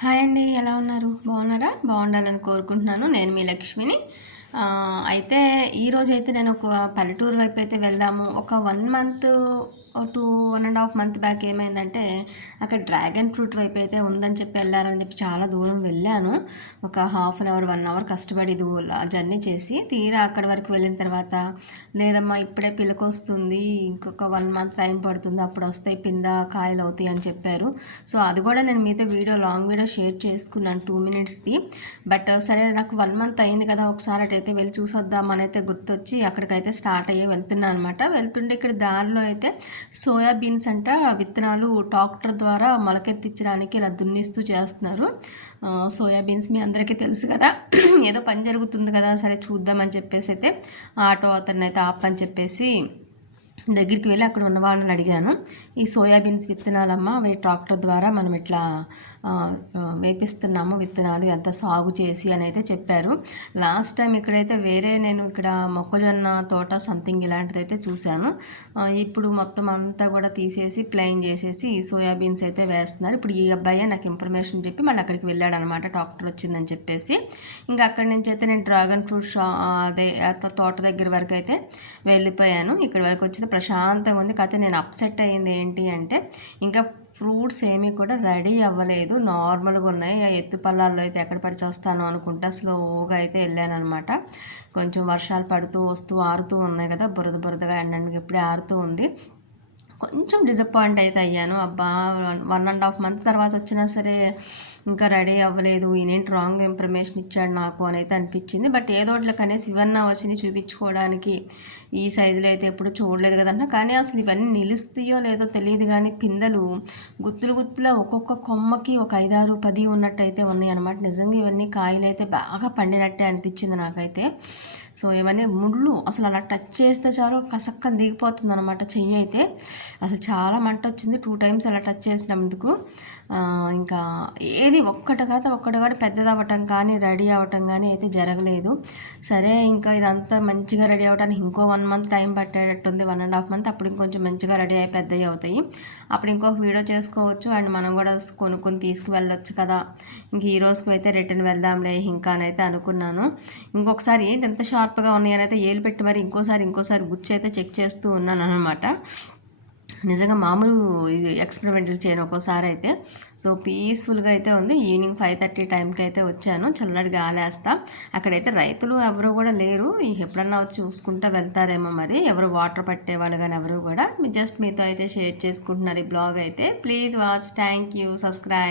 Hi అండి, ఎలా ఉన్నారు? బాగున్నారా? బాగుండాలని కోరుకుంటున్నాను. నేను మీ లక్ష్మిని. అయితే ఈరోజు అయితే నేను ఒక పల్లెటూరు వైపు అయితే వెళ్దాము. ఒక 1 మంత్ 1.5 మంత్ బ్యాక్ ఏమైందంటే అక్కడ డ్రాగన్ ఫ్రూట్ వైపు అయితే ఉందని చెప్పి వెళ్ళారని చెప్పి చాలా దూరం వెళ్ళాను. ఒక హాఫ్ అన్ అవర్ 1 అవర్ కష్టపడి జర్నీ చేసి తీరా అక్కడి వరకు వెళ్ళిన తర్వాత, లేదమ్మా ఇప్పుడే పిలకొస్తుంది, ఇంకొక 1 మంత్ టైం పడుతుంది, అప్పుడు వస్తాయి పింద కాయలు అవుతాయి అని చెప్పారు. సో అది కూడా నేను మీతో లాంగ్ వీడియో షేర్ చేసుకున్నాను 2 మినిట్స్ది. బట్ సరే నాకు 1 మంత్ అయింది కదా, ఒకసారి అటైతే వెళ్ళి చూసొద్దామని అయితే గుర్తొచ్చి అక్కడికైతే స్టార్ట్ అయ్యి వెళ్తున్నాను అనమాట. వెళ్తుంటే ఇక్కడ దారిలో అయితే సోయాబీన్స్ అంట విత్తనాలు ట్రాక్టర్ ద్వారా మొలకెత్తించడానికి ఇలా దున్నిస్తూ చేస్తున్నారు. సోయాబీన్స్ మీ అందరికీ తెలుసు కదా. ఏదో పని జరుగుతుంది కదా, సరే చూద్దామని చెప్పేసి అయితే ఆటో అతన్ని అయితే ఆపని చెప్పేసి దగ్గరికి వెళ్ళి అక్కడ ఉన్న వాళ్ళని అడిగాను. ఈ సోయాబీన్స్ విత్తనాలమ్మ, అవి ట్రాక్టర్ ద్వారా మనం ఇట్లా వేపిస్తున్నాము విత్తనాలు, ఎంత సాగు చేసి అని అయితే చెప్పారు. లాస్ట్ టైం ఇక్కడైతే నేను ఇక్కడ మొక్కజొన్న తోట సంథింగ్ ఇలాంటిది అయితే చూశాను. ఇప్పుడు మొత్తం అంతా కూడా తీసేసి ప్లెయిన్ చేసేసి సోయాబీన్స్ అయితే వేస్తున్నారు. ఇప్పుడు ఈ అబ్బాయి నాకు ఇన్ఫర్మేషన్ చెప్పి మళ్ళీ అక్కడికి వెళ్ళాడనమాట, ట్రాక్టర్ వచ్చిందని చెప్పేసి. ఇంకా అక్కడి నుంచి అయితే నేను డ్రాగన్ ఫ్రూట్ అదే తోట దగ్గర వరకు అయితే వెళ్ళిపోయాను. ఇక్కడ వరకు వచ్చిన ప్రశాంతంగా ఉంది. కాకపోతే నేను అప్సెట్ అయ్యింది ఏంటి అంటే, ఇంకా ఫ్రూట్స్ ఏమీ కూడా రెడీ అవ్వలేదు, నార్మల్గా ఉన్నాయి. ఎత్తు పల్లాల్లో అయితే ఎక్కడ పడి చేస్తాను అనుకుంటా స్లోగా అయితే వెళ్ళాను అనమాట. కొంచెం వర్షాలు పడుతూ వస్తూ ఆరుతూ ఉన్నాయి కదా, బురదగా ఎండడానికి ఇప్పుడే ఆరుతూ ఉంది. కొంచెం డిసప్పాయింట్ అయితే అయ్యాను. అబ్బా 1.5 మంత్ తర్వాత వచ్చినా సరే ఇంకా రెడీ అవ్వలేదు, ఈయనేంటి రాంగ్ ఇన్ఫర్మేషన్ ఇచ్చాడు నాకు అని అయితే అనిపించింది. బట్ ఏదో ఒకటి కనేసి ఇవన్నీ వచ్చింది చూపించుకోవడానికి. ఈ సైజులో అయితే ఎప్పుడు చూడలేదు కదన్నా. కానీ అసలు ఇవన్నీ నిలుస్తాయో లేదో తెలియదు, కానీ పిందెలు గుత్తులు ఒక్కొక్క కొమ్మకి ఒక 5, 6, 10 ఉన్నట్టయితే ఉన్నాయి అనమాట. నిజంగా ఇవన్నీ కాయలు అయితే బాగా పండినట్టే అనిపించింది నాకైతే. సో ఇవన్నీ ముళ్ళు అసలు అలా టచ్ చేస్తే చాలు కసక్కని దిగిపోతుంది అనమాట చెయ్యి అయితే. అసలు చాలా మంట వచ్చింది 2 టైమ్స్ అలా టచ్ చేసినందుకు. ఇంకా ఏది ఒక్కటి కూడా పెద్దది అవ్వటం కానీ రెడీ అవ్వటం కానీ అయితే జరగలేదు. సరే ఇంకా ఇదంతా మంచిగా రెడీ అవ్వడానికి ఇంకో 1 మంత్ టైం పట్టేటట్టుంది, 1.5 మంత్. అప్పుడు ఇంకొంచెం మంచిగా రెడీ అయ్యి పెద్దవి అవుతాయి. అప్పుడు ఇంకొక వీడియో చేసుకోవచ్చు అండ్ మనం కూడా కొనుక్కొని తీసుకువెళ్ళొచ్చు కదా. ఇంక ఈ రోజుకి అయితే రిటర్న్ వెళ్దాంలే ఇంకా అని అయితే అనుకున్నాను. ఇంకొకసారి ఏంటి ఎంత షార్ప్గా ఉన్నాయని అయితే ఏలు పెట్టి మరి ఇంకోసారి గుచ్చి అయితే చెక్ చేస్తూ ఉన్నాను అనమాట. నిజంగా మామూలు ఇది ఎక్స్పెరిమెంటల్ చేయను ఒక్కోసారి అయితే. సో పీస్ఫుల్గా అయితే ఉంది. ఈవినింగ్ 5:30 టైంకి అయితే వచ్చాను, చల్లటి గాలేస్తా. అక్కడైతే రైతులు ఎవరు కూడా లేరు, ఎప్పుడన్నా వచ్చి చూసుకుంటూ వెళ్తారేమో మరి. ఎవరు వాటర్ పట్టేవాళ్ళు కానీ ఎవరు కూడా. జస్ట్ మీతో అయితే షేర్ చేసుకుంటున్నారు ఈ బ్లాగ్ అయితే. Please watch, thank you, subscribe.